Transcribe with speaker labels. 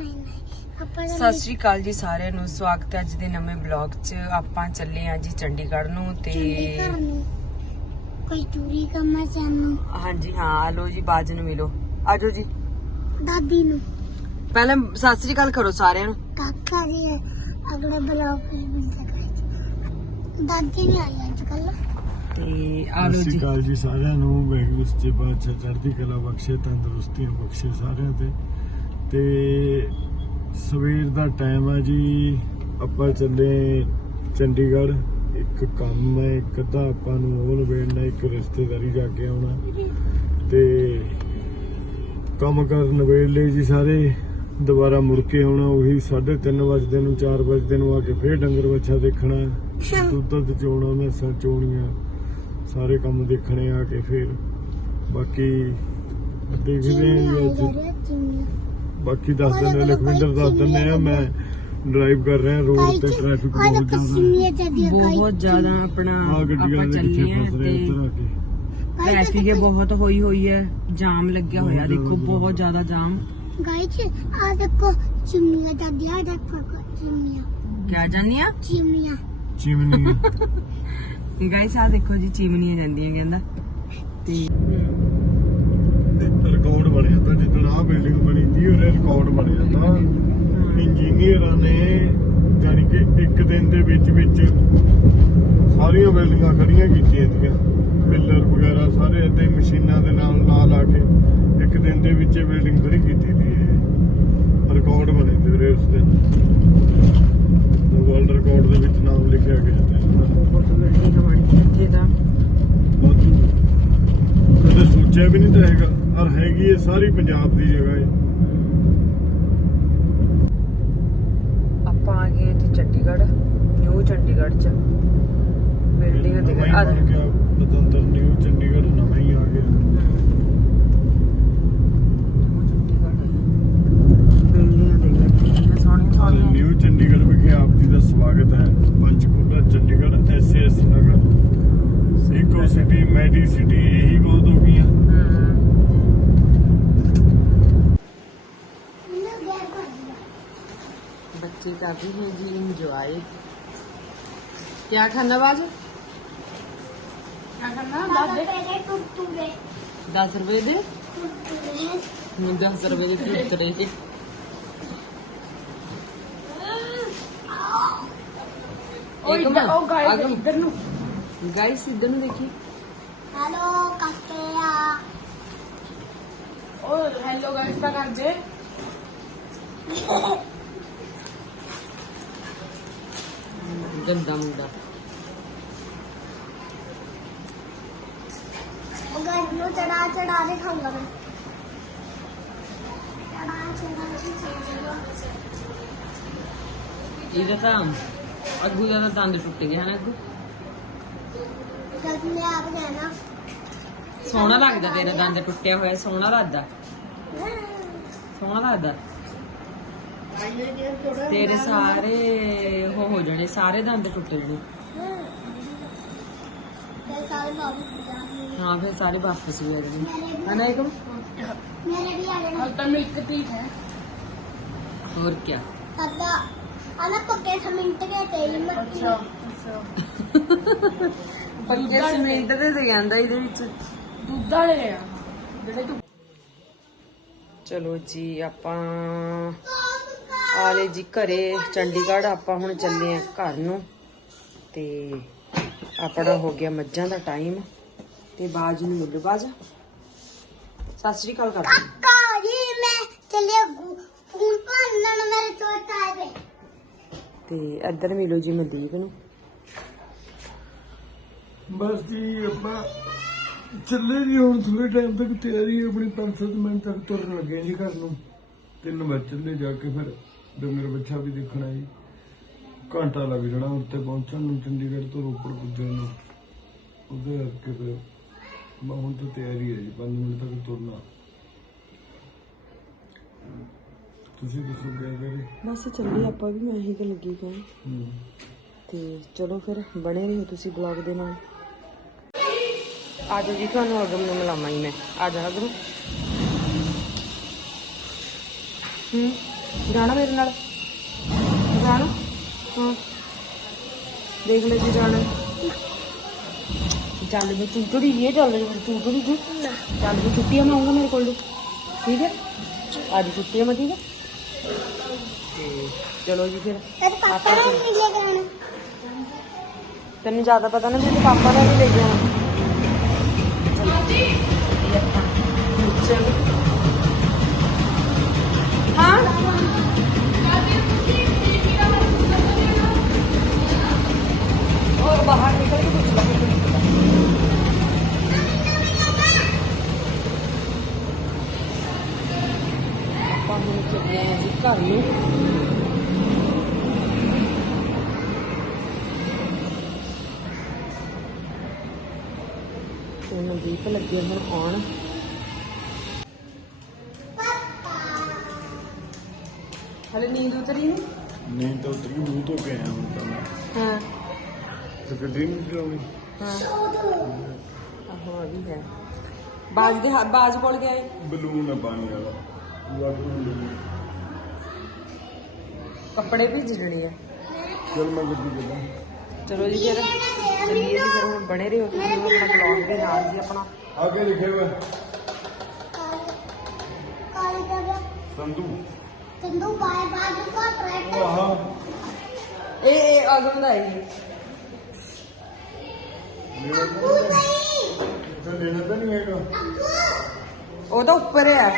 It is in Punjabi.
Speaker 1: ਸਤਿ ਸ਼੍ਰੀ ਅਕਾਲ ਜੀ ਸਾਰਿਆਂ ਨੂੰ। ਸਵਾਗਤ ਹੈ ਅੱਜ ਦੇ ਨਵੇਂ ਬਲੌਗ 'ਚ। ਆਪਾਂ ਚੱਲੇ ਹਾਂ ਜੀ ਚੰਡੀਗੜ੍ਹ ਨੂੰ ਤੇ
Speaker 2: ਕੋਈ ਚੋਰੀ ਕਰਨਾ ਚਾਹਨੂੰ
Speaker 1: ਹਾਂਜੀ ਹਾਂ ਆ ਲੋ ਜੀ ਬਾਜ ਨੂੰ ਮਿਲੋ ਆਜੋ ਜੀ।
Speaker 2: ਦਾਦੀ ਨੂੰ।
Speaker 1: ਪਹਿਲਾਂ ਸਤਿ ਸ਼੍ਰੀ ਅਕਾਲ ਕਰੋ ਸਾਰਿਆਂ ਨੂੰ।
Speaker 2: ਕਾਕਾ ਜੀ ਅਗਲੇ ਬਲੌਗ ਵਿੱਚ ਮਿਲ ਸਕਦਾ ਦਾਦੀ ਨਹੀਂ ਆਈ ਅੱਜ ਕੱਲ
Speaker 1: ਤੇ ਆ
Speaker 3: ਸਤਿ
Speaker 1: ਲੋ
Speaker 3: ਸ਼੍ਰੀ ਅਕਾਲ ਜੀ ਸਾਰਿਆਂ ਨੂੰ। ਵਾਹਿਗੁਰੂ ਸੱਚੇ ਪਾਤਸ਼ਾਹ ਚੜ੍ਹਦੀ ਕਲਾ ਬਖਸ਼ੇ ਤੰਦਰੁਸਤੀਆਂ ਬਖਸ਼ੇ ਸਾਰਿਆਂ ਤੇ। ਤੇ ਸਵੇਰ ਦਾ ਟਾਈਮ ਆ ਜੀ। ਆਪਾਂ ਚੱਲੇ ਚੰਡੀਗੜ੍ਹ। ਇੱਕ ਕੰਮ ਹੈ, ਇੱਕ ਤਾਂ ਆਪਾਂ ਨੂੰ ਉਹ ਨਵੇੜਨਾ ਇੱਕ ਰਿਸ਼ਤੇਦਾਰੀ ਜਾ ਕੇ ਆਉਣਾ। ਤੇ ਕੰਮ ਕਰ ਨਵੇੜ ਲਏ ਜੀ ਸਾਰੇ। ਦੁਬਾਰਾ ਮੁੜ ਕੇ ਆਉਣਾ, ਉਹੀ 3:30 ਵਜੇ ਨੂੰ 4 ਵਜੇ ਨੂੰ ਆ ਕੇ ਫੇਰ ਡੰਗਰ ਬੱਚਾ ਦੇਖਣਾ। ਦੁੱਧ ਦੁੱਧ ਚੋਣਾ, ਮੈਸਾਂ ਚੋਣੀਆਂ, ਸਾਰੇ ਕੰਮ ਦੇਖਣੇ ਆ ਕੇ ਫੇਰ। ਬਾਕੀ ਦੇਖਦੇ ਆਂ ਜੀ ਅੱਜ। ਬਾਕੀ ਦੱਸ ਦਿੰਦੇ ਲਖਵਿੰਦਰ ਦੱਸ ਦਿੰਦੇ ਆ ਮੈਂ ਡਰਾਈਵ ਕਰ ਰਿਹਾ ਰੋਡ ਤੇ ਟ੍ਰੈਫਿਕ ਬਹੁਤ ਜ਼ਿਆਦਾ।
Speaker 2: ਤੇ ਦੀ
Speaker 1: ਬਹੁਤ ਜ਼ਿਆਦਾ ਆਪਣਾ
Speaker 3: ਆ ਗੱਡੀਆਂ
Speaker 1: ਆਪਾਂ
Speaker 3: ਦੇ
Speaker 1: ਚੱਲੇ ਤੇ
Speaker 3: ਆ ਕੇ
Speaker 1: ਟ੍ਰੈਫਿਕ ਇਹ ਬਹੁਤ ਹੋਈ ਹੋਈ ਹੈ ਜਾਮ ਲੱਗਿਆ ਹੋਇਆ ਦੇਖੋ ਬਹੁਤ ਜ਼ਿਆਦਾ ਜਾਮ।
Speaker 2: ਗਾਇਸ ਆ ਦੇਖੋ ਚਿਮਨੀਆਂ ਦਾਦੀ ਆ ਦੇਖੋ ਚਿਮਨੀਆਂ।
Speaker 1: ਕਿਆ ਜਾਨੀਆਂ?
Speaker 2: ਚਿਮਨੀਆਂ।
Speaker 3: ਚਿਮਨੀ
Speaker 1: ਗਾਇਸ ਆ ਦੇਖੋ ਜੀ ਚਿਮਨੀਆਂ ਜਾਂਦੀਆਂ ਕਹਿੰਦਾ। ਤੇ
Speaker 3: ਰਿਕਾਰਡ ਬਣਿਆ ਤਾਂ ਜਿੱਦਣ ਆ ਬਿਲਡਿੰਗ ਬਣੀ ਸੀ ਉਹਦੇ ਰਿਕਾਰਡ ਬਣਿਆ ਤਾਂ ਇੰਜੀਨੀਅਰਾਂ ਨੇ ਜਾਨੀ ਕਿ ਇੱਕ ਦਿਨ ਦੇ ਵਿੱਚ ਵਿੱਚ ਸਾਰੀਆਂ ਬਿਲਡਿੰਗਾਂ ਖੜੀਆਂ ਕੀਤੀਆਂ ਸੀਗੀਆਂ ਪਿੱਲਰ ਵਗੈਰਾ ਸਾਰੇ ਏਦਾਂ ਮਸ਼ੀਨਾਂ ਦੇ ਨਾਲ ਨਾਲ ਲਾ ਕੇ ਇੱਕ ਦਿਨ ਦੇ ਵਿੱਚ ਬਿਲਡਿੰਗ ਖੜੀ ਕੀਤੀ ਸੀ ਰਿਕਾਰਡ ਬਣੇ ਤੇ ਵੀਰੇ ਉਸ ਦਿਨ ਵਰਲਡ ਰਿਕਾਰਡ ਦੇ ਵਿੱਚ ਨਾਮ ਲਿਖਿਆ ਗਿਆ ਤੇ
Speaker 1: ਬਹੁਤ ਬਿਲਡਿੰਗ ਬਣੀ ਹੈ ਇੱਥੇ ਤਾਂ
Speaker 3: ਵਾਧੂ ਕਦੇ ਸੋਚਿਆ ਵੀ ਨਹੀਂ ਤਾਂ ਹੈਗਾ। ਔਰ ਹੈਗੀ ਇਹ ਸਾਰੀ ਪੰਜਾਬ ਦੀ ਜਗ੍ਹਾ ਹੈ
Speaker 1: ਆਪਾਂ ਆ ਗਏ ਜੀ ਚੰਡੀਗੜ੍ਹ ਨਿਊ ਚੰਡੀਗੜ੍ਹ ਚ। ਬਿਲਡਿੰਗ
Speaker 3: ਹੀ
Speaker 1: ਆ
Speaker 3: ਪਤੰਦਰ ਨਿਊ ਚੰਡੀਗੜ੍ਹ ਨਵਾਂ ਹੀ ਆ ਗਿਆ
Speaker 1: ਬਿਲਡਿੰਗਾਂ ਦੇਖੋ ਕਿੰਨੀਆਂ ਸੋਹਣੀਆਂ ਸੋਹਣੀਆਂ
Speaker 3: ਨਿਊ ਚੰਡੀਗੜ੍ਹ ਵਿਖੇ ਆਪ ਜੀ ਦਾ ਸਵਾਗਤ ਹੈ ਪੰਚਕੂਲਾ ਚੰਡੀਗੜ੍ਹ ਐਸਐਸ ਨਗਰ ਇਕੋ ਸਿਟੀ ਮੈਡੀ ਸਿਟੀ ਇਹੀ ਬਹੁਤ ਹੋ ਗਈਆਂ
Speaker 1: ਹਮ,
Speaker 2: ਇਹਨਾਂ ਗੈਰ ਕਰ ਦਿਆ
Speaker 1: party we really enjoyed. क्या खाना बाजू क्या खाना दस रुपए दे दस रुपए दे कुरकुरे गाइस इधर में देखिए
Speaker 2: हेलो काकेया
Speaker 4: ओ हेलो गाइस का कर
Speaker 1: दे ਮੁੰਡਾ
Speaker 2: ਉਹ ਗਾਇਸ ਨੂੰ ਚੜਾ ਚੜਾ ਦੇ ਖਾਊਂਗਾ ਮੈਂ ਚੜਾ ਚੜਾ ਕੇ ਖਾਊਂਗਾ
Speaker 1: ਇਹਦਾ ਤਾਂ ਅੱਗੂ ਦਾ ਤਾਂ ਦੰਦ ਟੁੱਟ ਗਿਆ ਹੈ ਨਾ ਅੱਗੂ
Speaker 2: ਜਦ ਮੈਂ ਆਪ ਜਾਣਾ
Speaker 1: ਸੋਹਣਾ ਲੱਗਦਾ ਤੇਰਾ ਦੰਦ ਟੁੱਟਿਆ ਹੋਇਆ ਸੋਹਣਾ ਲੱਗਦਾ ਸੋਹਣਾ ਲੱਗਦਾ ਤੇਰੇ ਸਾਰੇ ਉਹ ਹੋ ਜਾਣੇ ਸਾਰੇ ਦੰਦ ਟੁੱਟ ਜਾਣੇ।
Speaker 2: ਤੇ ਸਾਰੇ ਬਾਬੂ ਜਾਣਗੇ
Speaker 1: ਹਾਂ ਫਿਰ ਸਾਰੇ ਵਾਪਸ ਵੀ ਆ ਜਾਣੇ।
Speaker 2: ਮੇਰੇ ਵੀ
Speaker 1: ਹਨਾ ਇੱਕਮ
Speaker 2: ਮੇਰੇ ਵੀ ਆ ਜਾਣਾ
Speaker 4: ਹਲ ਤਾਂ ਮਿਲਕ ਟੀ ਹੈ।
Speaker 1: ਹੋਰ ਕੀ
Speaker 2: ਦਾਦਾ ਆਨਾ ਪੱਕੇ ਸਮਿੰਟ ਕੇ ਤੇਲ ਮੱਕੀ
Speaker 4: ਅੱਛਾ ਅੱਛਾ।
Speaker 1: ਪੱਕੇ ਸੀਮੈਂਟ ਦੇ ਤੇ ਜਾਂਦਾ ਇਹਦੇ ਵਿੱਚ।
Speaker 4: ਦੁੱਧ ਵਾਲੇ ਆ। ਜਿਹੜੇ
Speaker 1: ਚਲੋ ਜੀ ਆਪਾਂ ਆਲੇ ਜੀ ਘਰੇ ਚੰਡੀਗੜ੍ਹ ਆਪਾਂ ਹੁਣ ਚੱਲੇ ਆ ਘਰ ਨੂੰ ਤੇ ਆਪਣਾ ਹੋ ਗਿਆ ਮੱਝਾਂ ਦਾ ਟਾਈਮ ਤੇ ਬਾਜ ਨੂੰ ਮਿਲੋ ਬਾਜ। ਸਤਿ ਸ੍ਰੀ ਅਕਾਲ ਕਰ।
Speaker 2: ਕਾਕਾ ਜੀ ਮੈਂ ਚੱਲਿਆ ਫੋਨ ਭੰਨਣ ਮੇਰੇ ਚੋਟ ਆਏ
Speaker 1: ਤੇ ਇੱਧਰ ਮਿਲੋ ਜੀ ਮਨਦੀਪ ਨੂੰ।
Speaker 3: ਬਸ ਜੀ ਆਪਾਂ ਚੱਲੇ ਜੀ ਹੁਣ ਥੋੜੇ ਟਾਈਮ ਤੱਕ ਤਿਆਰੀ ਆਪਣੀ 5-7 ਮਿੰਟ ਤੱਕ ਤੁਰਨ ਲੱਗੇ ਜੀ ਘਰ ਨੂੰ। ਤਿੰਨ ਵਜੇ ਚੱਲੇ ਜਾ ਕੇ ਫਿਰ। ਡੰਗਰ ਬੱਚਾ ਵੀ ਦੇਖਣਾ ਜੀ। ਘੰਟਾ ਲੱਗ ਜਾਣਾ ਉੱਤੇ ਪਹੁੰਚਣ ਨੂੰ ਚੰਡੀਗੜ੍ਹ ਤੋਂ ਰੋਪੜ ਪੁੱਜਣ ਨੂੰ। ਉਹਦੇ ਕਰਕੇ ਫਿਰ ਮੈਂ ਹੁਣ ਤਾਂ ਤਿਆਰੀ ਹੈ ਜੀ 5 ਮਿੰਟ ਤੱਕ ਤੁਰਨਾ। ਤੁਸੀਂ ਦੱਸੋ ਕਿਆ ਕਰੇ
Speaker 1: ਬਸ ਚੱਲੀ ਆਪਾਂ ਵੀ ਮੈਂ ਇਹੀ ਤੇ ਲੱਗੀ
Speaker 3: ਹੂੰ।
Speaker 1: ਤੇ ਚਲੋ ਫਿਰ ਬਣੇ ਰਹੋ ਤੁਸੀਂ ਬਲੌਗ ਦੇ ਨਾਲ। ਆਜੋ ਜੀ ਤੁਹਾਨੂੰ ਅਗਮ ਨੂੰ ਮਿਲਾਵਾਂ ਹੀ ਮੈਂ। ਆ ਜਾ ਅਗਮ। ਹੂੰ। ਜਾਣਾ ਮੇਰੇ ਨਾਲ? ਜਾਣਾ? ਹਾਂ। ਦੇਖ ਲੈ ਜੀ ਜਾਣਾ। ਚੱਲ ਵੀ ਚੂਟੜੀ ਇਹ ਚੱਲ ਵੀ ਚੂਟੜੀ ਜੀ ਚੱਲ ਵੀ ਛੁੱਟੀਆਂ ਮਾਉਂਗਾ ਮੇਰੇ ਕੋਲ ਠੀਕ ਹੈ? ਅੱਜ ਛੁੱਟੀਆਂ ਮੈਂ ਠੀਕ ਹੈ? ਤੇ ਚਲੋ ਜੀ ਫਿਰ।
Speaker 2: ਪਾਪਾ ਨੇ ਨਹੀਂ ਲੈ ਕੇ ਆਉਣਾ।
Speaker 1: ਤੈਨੂੰ ਜ਼ਿਆਦਾ ਪਤਾ ਨਾ ਮੇਰੇ ਪਾਪਾ ਦਾ ਵੀ ਲੈ ਜਾਣਾ ਇਹ ਆਪਾਂ ਆਪਾਂ ਹੁਣ ਚੱਲੇ ਆ ਜੀ ਘਰ ਨੂੰ। ਤੇ ਮਨਦੀਪ ਲੱਗੇ ਹੁਣ ਆਉਣ। ਹਲੇ ਨੀਂਦ ਉਤਰੀ ਨਹੀਂ
Speaker 3: ਨਹੀਂ ਤਾਂ ਉਤਰੀ ਮੂੰਹ ਤੋਂ ਕੇ ਆਇਆ ਹੁਣ ਤਾਂ ਮੈਂ।
Speaker 1: ਹਾਂ।
Speaker 3: ਤੇ ਗੱਡੀ ਨਹੀਂ ਚਲਾਉਣੀ
Speaker 1: ਹਾਂ। ਆਹੋ ਆ ਵੀ ਹੈ। ਬਾਜ ਦੇ ਹੱਥ- ਬਾਜ ਕੋਲ ਗਿਆ ਏ।
Speaker 3: ਬਲੂਨ ਆ ਪਾਣੀ ਵਾਲਾ।
Speaker 1: ਕੱਪੜੇ ਭੇਜਣੇ ਆ।
Speaker 3: ਚਲ ਮੈਂ ਗੱਡੀ ਚੱਲਾਂ
Speaker 1: ਚਲੋ ਜੀ ਫਿਰ ਚੱਲੀਏ ਜੀ ਫਿਰ ਹੁਣ ਬਣੇ ਰਹੋ ਤੁਸੀਂ ਆਪਣਾ ਬਲੌਗ ਦੇ ਨਾਲ ਜੀ ਆਪਣਾ।
Speaker 3: ਆਗੇ ਲਿਖਿਆ ਹੋਇਆ
Speaker 2: ਕਾਲੇ ਦਾ
Speaker 3: ਸੰਧੂ
Speaker 2: ਤੰਦੂ ਬਾਏ ਬਾਜੂ ਦਾ ਟਰੈਕ
Speaker 3: ਉਹ ਆਹ।
Speaker 1: ਇਹ ਇਹ ਆਗਮ ਦਾ ਹੈ
Speaker 3: ਲੈਣਾ ਤਾਂ ਨਹੀਂ ਹੈਗਾ।
Speaker 1: ਉਹ ਤਾਂ ਉੱਪਰ ਹੈ।